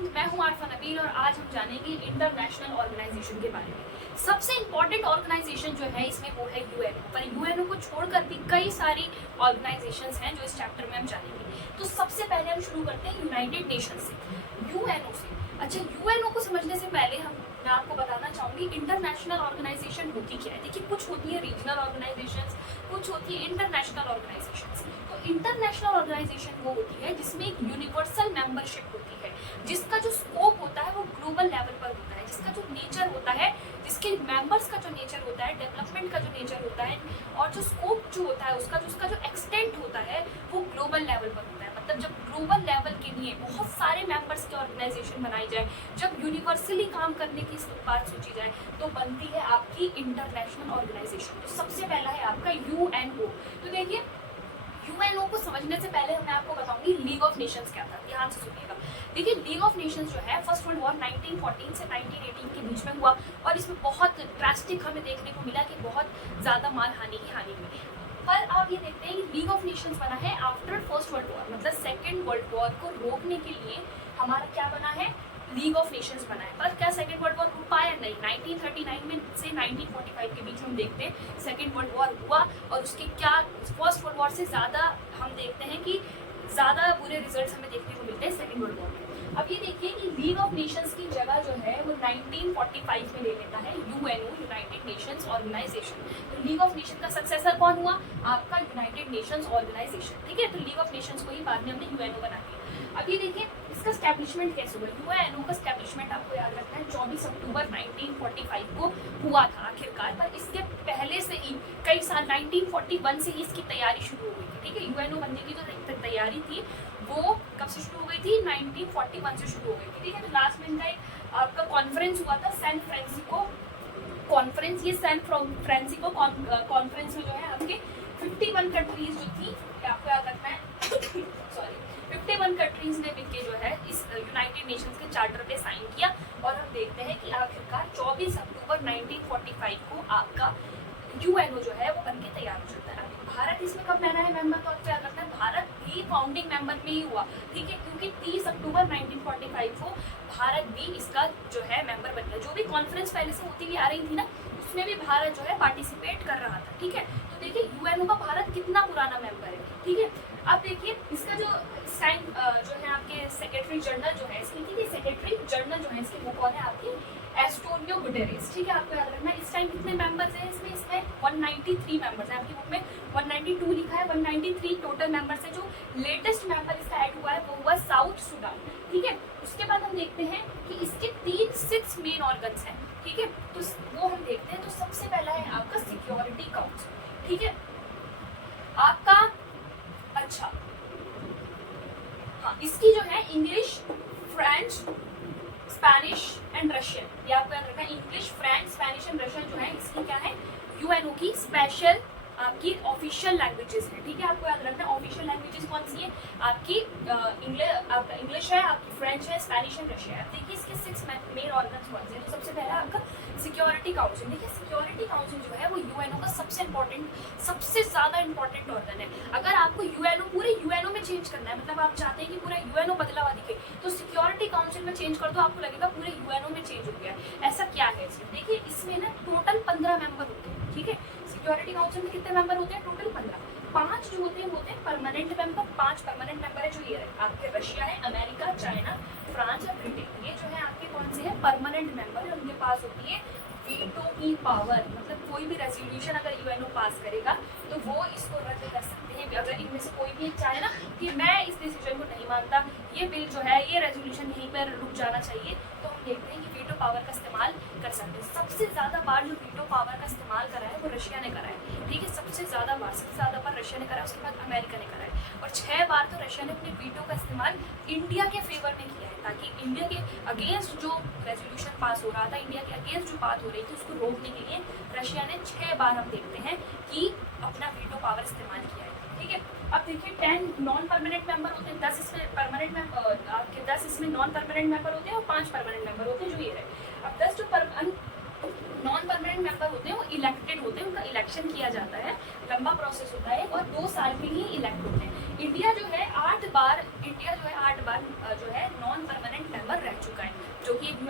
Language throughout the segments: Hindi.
मॉर्निंग, मैं हूं आरफा नबील और आज हम जानेंगे इंटरनेशनल ऑर्गेनाइजेशन के बारे में। सबसे इम्पोर्टेंट ऑर्गेनाइजेशन जो है इसमें वो है यूएनओ, पर यूएनओ को छोड़कर भी कई सारी ऑर्गेनाइजेशंस हैं जो इस चैप्टर में हम जानेंगे। तो सबसे पहले हम शुरू करते हैं यूनाइटेड नेशन से, यूएनओ से। अच्छा, यूएनओ को समझने से पहले मैं आपको बताना चाहूँगी इंटरनेशनल ऑर्गेनाइजेशन होती क्या है। देखिए, कुछ होती है रीजनल ऑर्गेनाइजेशंस, कुछ होती है इंटरनेशनल ऑर्गेनाइजेशंस। तो इंटरनेशनल ऑर्गेनाइजेशन वो होती है जिसमें एक यूनिवर्सल मेंबरशिप होती है, जिसका जो स्कोप होता है वो ग्लोबल लेवल पर होता है, जिसका जो नेचर होता है, जिसके मेंबर्स का जो नेचर होता है, डेवलपमेंट का जो नेचर होता है और जो स्कोप जो होता है उसका जो एक्सटेंट होता है वो ग्लोबल लेवल पर होता है। मतलब जब ग्लोबल लेवल के लिए बहुत सारे मेंबर्स की ऑर्गेनाइजेशन बनाई जाए, जब यूनिवर्सली काम करने की बात सोची जाए, तो बनती है आपकी इंटरनेशनल ऑर्गेनाइजेशन। तो सबसे पहला है आपका यूएनओ। तो देखिए, यूएनओ को समझने से पहले मैं आपको बताऊंगी लीग ऑफ नेशंस क्या था। ध्यान से सुनिएगा। देखिए, लीग ऑफ नेशंस जो है फर्स्ट वर्ल्ड वॉर 1914 से 1918 के बीच में हुआ और इसमें बहुत ड्रास्टिक हमें देखने को मिला कि बहुत ज़्यादा माल हानि की हानि हुई। पर आप ये देखते हैं कि लीग ऑफ नेशंस बना है आफ्टर फर्स्ट वर्ल्ड वॉर, मतलब सेकेंड वर्ल्ड वॉर को रोकने के लिए हमारा क्या बना है, लीग ऑफ नेशंस बना है। पर क्या सेकेंड वर्ल्ड वॉर रुक पाया? नहीं। 1939 में से 1945 के बीच में हम देखते हैं सेकेंड वर्ल्ड वॉर हुआ और उसके क्या फर्स्ट वर्ल्ड वॉर से ज़्यादा हम देखते हैं कि ज़्यादा बुरे रिजल्ट्स हमें देखने को मिलते हैं सेकेंड वर्ल्ड वॉर में। अब ये देखिए कि लीग ऑफ नेशंस की जगह जो है वो 1945 में ले लेता है यूएनओ, यूनाइटेड नेशंस ऑर्गेनाइजेशन। तो लीग ऑफ नेशन का सक्सेसर कौन हुआ? आपका यूनाइटेड नेशंस ऑर्गेनाइजेशन। ठीक है, तो लीग ऑफ नेशंस को ही बाद में हमने यूएनओ बना दिया। अब ये देखिए इसका स्टैब्लिशमेंट कैसे हुआ। यूएनओ का स्टैब्लिशमेंट आपको याद रखना है 24 अक्टूबर 1945 को हुआ था आखिरकार, पर इसके पहले से ही कई साल 1941 से ही इसकी तैयारी शुरू हो गई थी। ठीक है, यूएनओ बनने की जो तैयारी थी वो कब से शुरू हो गई थी? 1941 से शुरू हो गई थी। ठीक है, तो लास्ट में इनका आपका कॉन्फ्रेंस हुआ था सैन फ्रांसिस्को कॉन्फ्रेंस। ये सैन फ्रांसिस्को कॉन्फ्रेंस में जो है आपके 51 कंट्रीज जो थी, आपको याद रखना है सॉरी 51 कंट्रीज ने मिलकर जो है इस यूनाइटेड नेशंस के चार्टर पे साइन किया और हम देखते हैं कि आखिरकार 24 अक्टूबर 1945 को आपका यूएनओ जो है वो बनके तैयार हो जाता है। भारत इसमें कब बना है मेंबर? तो आपको याद रखना है भारत भी फाउंडिंग मेंबर में ही हुआ। ठीक है, क्योंकि 30 अक्टूबर 1945 को भारत भी इसका जो है मेंबर बन गया। जो भी कॉन्फ्रेंस पहले से होती हुई आ रही थी ना, उसमें भी भारत जो है पार्टिसिपेट कर रहा था। ठीक है, तो देखिए यूएनओ का भारत कितना पुराना मेंबर है। ठीक है, अब देखिए इसका जो साइन जो है आपके सेक्रेटरी जनरल जो है इसकी, ठीक है, सेक्रेटरी जनरल जो है इसके वो कौन है? आपके एस्टोनियो गुटेरेस। ठीक है, आपको याद रखना है। इस टाइम कितने मेंबर्स हैं इसमें? 193 मेंबर्स हैं। आपकी बुक में 192 लिखा है, 193 टोटल मेंबर्स है। जो लेटेस्ट मेंबर इसका ऐड हुआ है वो हुआ साउथ सूडान। ठीक है, उसके बाद हम देखते हैं कि इसके 6 मेन ऑर्गन्स हैं। ठीक है, तो वो हम देखते हैं। तो सबसे पहला है आपका सिक्योरिटी काउंसिल। ठीक है, आपका अच्छा हाँ, इसकी जो है English, French, Spanish and Russian, ये आपको याद रखना है। English, French, Spanish and Russian जो है इसकी क्या है? यूएनओ की स्पेशल आपकी ऑफिशियल लैंग्वेजेस है। ठीक है, आपको याद रखना है ऑफिशियल लैंग्वेजेस कौन सी है? आपकी आपका इंग्लिश है, आपकी फ्रेंच है, स्पेनिश एंड रशियन है। देखिए इसके 6 मेन ऑर्गन्स कौन से हैं? तो सबसे पहला आपका सिक्योरिटी काउंसिल। देखिए सिक्योरिटी काउंसिल जो है वो यूएनओ का सबसे इंपॉर्टेंट, सबसे ज़्यादा इंपॉर्टेंट ऑर्गन है। अगर आपको यूएनओ पूरे यूएनओ में चेंज करना है, मतलब आप चाहते हैं कि पूरा यूएनओ बदला हुआ दिखे, तो सिक्योरिटी काउंसिल में चेंज कर दो, आपको लगेगा पूरे यूएनओ में चेंज हो गया है। ऐसा क्या है इसमें? देखिए इसमें ना टोटल 15 मेंबर होते हैं। ठीक है, सिक्योरिटी काउंसिल में कितने मेंबर होते हैं? टोटल 15। 5 जो होते हैं परमानेंट मेंबर। 5 परमानेंट मेंबर है जो ये है आपके रशिया है, अमेरिका, चाइना, फ्रांस और ब्रिटेन। ये जो है आपके कौन से हैं? परमानेंट मेंबर है। उनके पास होती है वीटो की पावर, मतलब कोई भी रेजोल्यूशन अगर यूएनओ पास करेगा तो वो इसको रद्द कर सकते हैं। अगर इनमें से कोई भी एक चाहे ना कि मैं इस डिसीजन को नहीं मानता, ये बिल जो है, ये रेजोल्यूशन यहीं पर रुक जाना चाहिए, तो हम देखते हैं कि वीटो पावर का इस्तेमाल कर सकते हैं। सबसे ज़्यादा बार जो वीटो पावर का इस्तेमाल करा है वो रशिया ने करा है। ठीक है, सबसे ज़्यादा बार रशिया ने करा है, उसके बाद अमेरिका ने करा है और 6 बार तो रशिया ने अपने वीटो का इस्तेमाल इंडिया के फेवर में किया है, ताकि इंडिया के अगेंस्ट जो रेजोल्यूशन पास हो रहा था, इंडिया के अगेंस्ट जो बात हो रही थी, उसको रोकने के लिए रशिया ने 6 बार हम देखते हैं कि अपना वीटो पावर इस्तेमाल किया है। ठीक है, अब देखिए 10 नॉन परमानेंट मेंबर होते हैं, 10 इसमें परमानेंट मेंबर, आपके 10 इसमें नॉन परमानेंट मेंबर होते हैं और 5 परमानेंट मेंबर होते हैं जो ये है। अब 10 जो नॉन परमानेंट मेंबर होते हैं वो इलेक्टेड होते हैं, उनका इलेक्शन किया जाता है, लंबा प्रोसेस होता है और 2 साल के लिए इलेक्ट होते हैं। इंडिया जो है 8 बार जो है नॉन परमानेंट मेंबर रह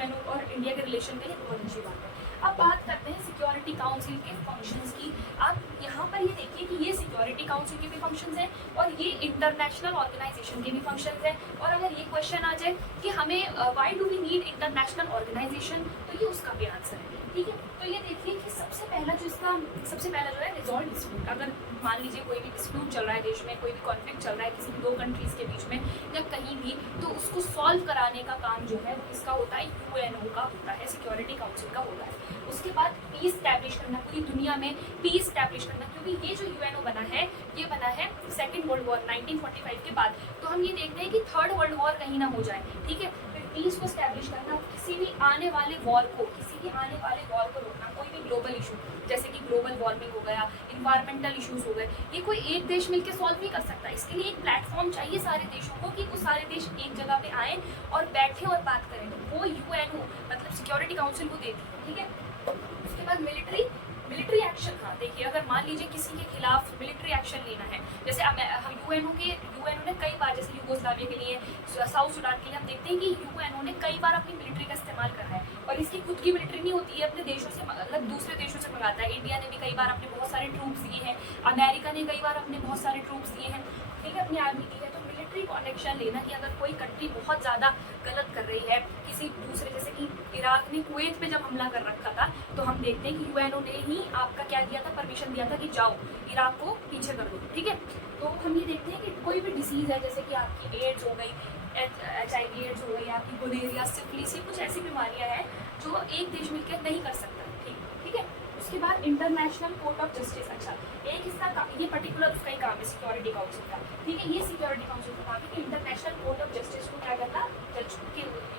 यूएनओ और इंडिया के रिलेशन के लिए बहुत अच्छी बात है। अब बात करते हैं सिक्योरिटी काउंसिल के फंक्शंस की। आप यहाँ पर ये देखिए कि ये सिक्योरिटी काउंसिल के भी फंक्शंस हैं और ये इंटरनेशनल ऑर्गेनाइजेशन के भी फंक्शंस हैं। और अगर ये क्वेश्चन आ जाए कि हमें why do we need international organisation, तो ये उसका भी आंसर है। ठीक है, तो ये देखिए कि सबसे पहला जो है रिजॉल्व डिस्प्यूट। अगर मान लीजिए कोई भी डिस्प्यूट चल रहा है देश में, कोई भी कॉन्फ्लिक्ट चल रहा है किसी दो कंट्रीज के बीच में या कहीं भी, तो उसको सॉल्व कराने का काम जो है वो किसका होता है, यूएनओ का होता है, सिक्योरिटी काउंसिल का होता है। उसके बाद पीस स्टैब्लिश करना, पूरी दुनिया में पीस स्टैब्लिश करना, क्योंकि ये जो यूएनओ बना है ये बना है सेकेंड वर्ल्ड वॉर 1945 के बाद। तो हम ये देखते हैं कि थर्ड वर्ल्ड वॉर कहीं ना हो जाए। ठीक है, फिर पीस को स्टैब्लिश करना, किसी भी आने वाले वॉर को रोकना, कोई भी ग्लोबल इशू जैसे कि ग्लोबल वार्मिंग हो गया, इन्वायरमेंटल इश्यूज हो गए, ये कोई एक देश मिलकर सॉल्व नहीं कर सकता। इसके लिए एक प्लेटफॉर्म चाहिए सारे देशों को कि वो सारे देश एक जगह पे आए और बैठे और बात करें, तो वो यूएनओ मतलब सिक्योरिटी काउंसिल को देती है। ठीक है, उसके बाद मिलिट्री एक्शन। हाँ देखिए, अगर मान लीजिए किसी के खिलाफ मिलिट्री एक्शन लेना है, जैसे हम यूएनओ ने कई बार, जैसे यूगोस्लाविया के लिए, साउथ सुडान के लिए, हम देखते हैं कि यूएनओ ने कई बार अपनी मिलिट्री का इस्तेमाल करा है और इसकी खुद की मिलिट्री नहीं होती है, अपने देशों से मतलब दूसरे देशों से मंगाता है। इंडिया ने भी कई बार अपने बहुत सारे ट्रूप्स दिए हैं, अमेरिका ने कई बार अपने बहुत सारे ट्रूप्स दिए हैं। ठीक है, अपनी आर्मी दी है। तो मिलिट्री कनेक्शन लेना कि अगर कोई कंट्री बहुत ज़्यादा गलत कर रही है किसी दूसरे, जैसे कि इराक ने कुवैत पे जब हमला कर रखा था, तो हम देखते हैं कि यूएनओ ने ही आपका क्या दिया था, परमिशन दिया था कि जाओ इराक को पीछे कर दो। ठीक है, तो हम ये देखते हैं कि कोई भी डिसीज़ है, जैसे कि आपकी एड्स हो गई, HIV एड्स हो गई, आपकी गोलेरिया, सिफिलिस, ये कुछ ऐसी बीमारियां हैं जो एक देश मिलकर नहीं कर सकता। ठीक है, उसके बाद इंटरनेशनल कोर्ट ऑफ जस्टिस। अच्छा, एक इसका ये पर्टिकुलर उसका ही काम है सिक्योरिटी काउंसिल का। ठीक है, ये सिक्योरिटी काउंसिल का काम है कि इंटरनेशनल कोर्ट ऑफ जस्टिस को क्या करना,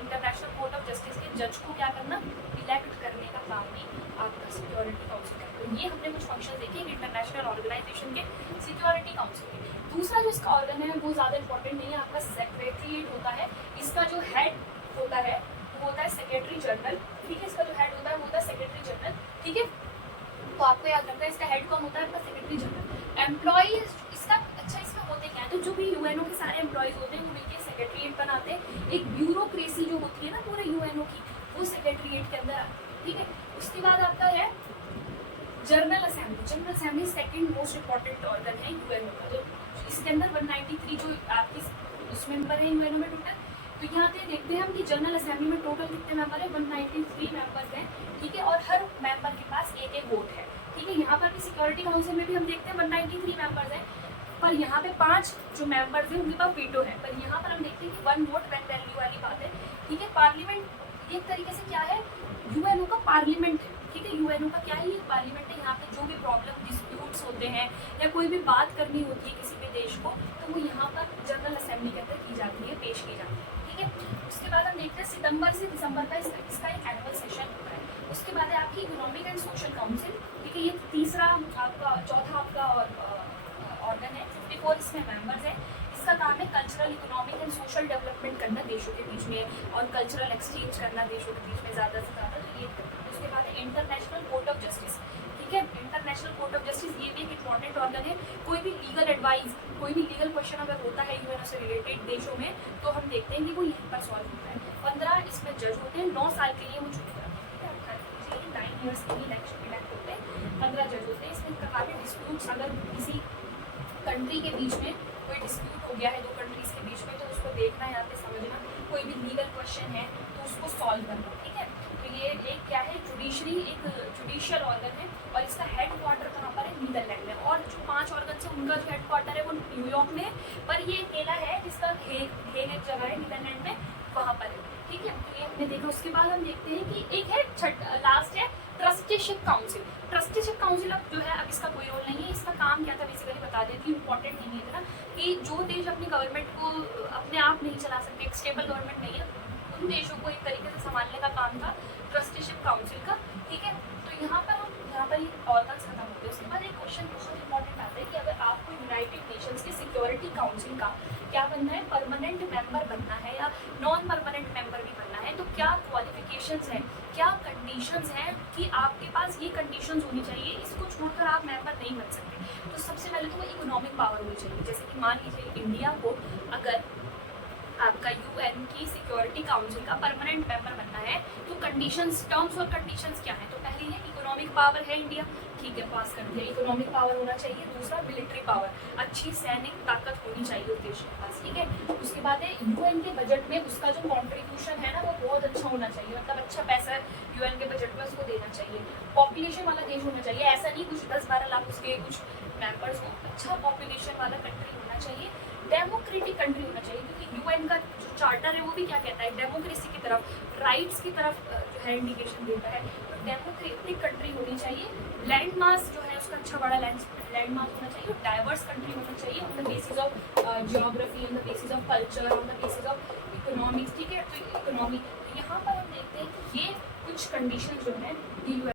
इंटरनेशनल कोर्ट ऑफ जस्टिस के जज को क्या करना, इलेक्ट करने का काम भी आपका सिक्योरिटी काउंसिल का। तो ये हमने कुछ फंक्शन देखे इंटरनेशनल ऑर्गेनाइजेशन के सिक्योरिटी काउंसिल के। दूसरा जो इसका ऑर्गन है वो ज़्यादा इंपॉर्टेंट नहीं है, आपका सेक्रेटरीट होता है। इसका जो हेड होता है वो होता है सेक्रेटरी जनरल। ठीक है, इसका जो हेड होता है वो होता है सेक्रेटरी जनरल। ठीक है, तो आपको याद रखना है इसका हेड कौन होता है, आपका सेक्रेटरी जनरल। एम्प्लॉइज इसका, अच्छा इसमें होते क्या है, तो जो भी यूएनओ के सारे एम्प्लॉइज होते हैं वो मिलकर सेक्रेटरीट बनाते हैं। एक ब्यूरोक्रेसी जो होती है ना पूरे यूएनओ की, वो सेक्रेटरीट के अंदर आती है। ठीक है, उसके बाद आपका है general assembly. General assembly second most important organ है यूएनओ का। तो इसके अंदर 193 जो आपकी उसमें मेंबर है यूएनओ में टोटल। तो यहाँ पे देखते हैं हम कि जनरल असेंबली में टोटल कितने मेंबर है, 193 मेंबर्स हैं। ठीक है, और हर मेंबर के पास एक एक वोट है। ठीक है, यहाँ पर भी सिक्योरिटी काउंसिल में भी हम देखते हैं 193 मेंबर्स हैं, पर यहाँ पे 5 जो मेंबर्स हैं उनके पास वीटो है। पर यहाँ पर हम देखते हैं कि 1 वोट 1 वैल्यू वाली बात है। ठीक है, पार्लियामेंट एक तरीके से क्या है, यूएनओ का पार्लियामेंट है। ठीक है, यूएनओ का क्या है, ये पार्लियामेंट है। यहाँ पे जो भी प्रॉब्लम डिस्प्यूट्स होते हैं या कोई भी बात करनी होती है किसी भी देश को, तो वो यहाँ पर जनरल असेंबली के अंदर की जाती है, पेश की जाती है। ठीक है, उसके बाद हम देखते हैं सितंबर से दिसंबर का इसका एक एनुअल सेशन होता है। उसके बाद है आपकी इकोनॉमिक एंड सोशल काउंसिल। ठीक है, ये चौथा आपका ऑर्गन है। 54 इसमें मेंबर्स हैं। इसका काम है cultural, economic and social development करना देशों के बीच में और कल्चरल एक्सचेंज करना देशों के बीच में ज़्यादा से ज़्यादा। तो ये उसके बाद है इंटरनेशनल कोर्ट ऑफ जस्टिस। ठीक है, इंटरनेशनल कोर्ट ऑफ जस्टिस ये भी एक इंपॉर्टेंट ऑर्गन है। कोई भी लीगल एडवाइस, कोई भी लीगल क्वेश्चन अगर होता है यूएनओ से रिलेटेड देशों में, तो हम देखते हैं कि वो यहीं पर सॉल्व होता है। 15 इसमें जज होते हैं, 9 साल के लिए वो चुनते हैं। 9 ईयर्स के लिए इलेक्ट होते हैं, 15 जज होते हैं। इसमें काफ़ी डिस्प्यूट्स, अगर किसी कंट्री के बीच में कोई डिस्प्यूट हो गया है, 2 कंट्रीज़ के बीच में, तो उसको देखना, यहाँ पे समझना, कोई भी लीगल क्वेश्चन है तो उसको सॉल्व करना। ठीक है, तो ये एक क्या है, जुडिशरी, एक जुडिशियल ऑर्गन है और इसका हेड क्वार्टर कहाँ पर है, नीदरलैंड में। और जो 5 ऑर्गन है उनका जो हेड क्वार्टर है वो न्यूयॉर्क में है, पर ये अकेला है जिसका हेग एक जगह है नीदरलैंड में, वहाँ पर है। ठीक है, तो ये हमने देखा। उसके बाद हम देखते हैं कि एक है लास्ट है ट्रस्टीशिप काउंसिल। ट्रस्टीशिप काउंसिल अब जो है, अब इसका कोई रोल नहीं है। इसका काम क्या था बेसिकली बता देती हूँ, इंपॉर्टेंट नहीं है इतना, कि जो देश अपनी गवर्नमेंट को अपने आप नहीं चला सकते, एक स्टेबल गवर्नमेंट नहीं है, उन देशों को एक तरीके से संभालने का काम था ट्रस्टीशिप काउंसिल का। ठीक है, तो यहाँ पर ये ऑर्गन्स खत्म होते हैं। उसके बाद एक क्वेश्चन बहुत इंपॉर्टेंट आता है कि अगर आपको यूनाइटेड नेशंस के सिक्योरिटी काउंसिल का क्या बनना है, परमानेंट मेंबर बनना है या नॉन परमानेंट मेंबर भी बनना है, तो क्या क्वालिफिकेशंस हैं, क्या कंडीशंस हैं कि आपके पास ये कंडीशंस होनी चाहिए, इसको छोड़कर आप मेंबर नहीं बन सकते। तो सबसे पहले तो वो इकोनॉमिक पावर होनी चाहिए। जैसे कि मान लीजिए इंडिया को अगर आपका यूएन की सिक्योरिटी काउंसिल का परमानेंट मेंबर बनना है तो कंडीशंस, टर्म्स और कंडीशंस क्या है? तो पहली है इकोनॉमिक पावर है इंडिया, ठीक है, पास कर दिया, इकोनॉमिक पावर होना चाहिए। दूसरा मिलिट्री पावर, अच्छी सैनिक ताकत होनी चाहिए उस देश के पास, ठीक है। उसके बाद है यूएन के बजट में उसका जो कॉन्ट्रीब्यूशन है ना वो बहुत अच्छा होना चाहिए, मतलब अच्छा पैसा यूएन के बजट में उसको देना चाहिए। पॉपुलेशन वाला देश होना चाहिए, ऐसा नहीं कुछ 10-12 लाख उसके कुछ मेंबर्स हो, अच्छा पॉपुलेशन वाला कंट्री होना चाहिए। डेमोक्रेटिक कंट्री होना चाहिए, क्योंकि यूएन का जो चार्टर है वो भी क्या कहता है, डेमोक्रेसी की तरफ, राइट्स की तरफ जो है इंडिकेशन देता है। तो डेमोक्रेटिक कंट्री होनी चाहिए। लैंड मास जो है उसका अच्छा बड़ा लैंड मास होना चाहिए। डाइवर्स कंट्री होना चाहिए on the basis of geography, on the basis of culture, on the basis of economics, ठीक है। तो इकोनॉमी, यहाँ पर हम देखते हैं कि ये कुछ कंडीशन जो है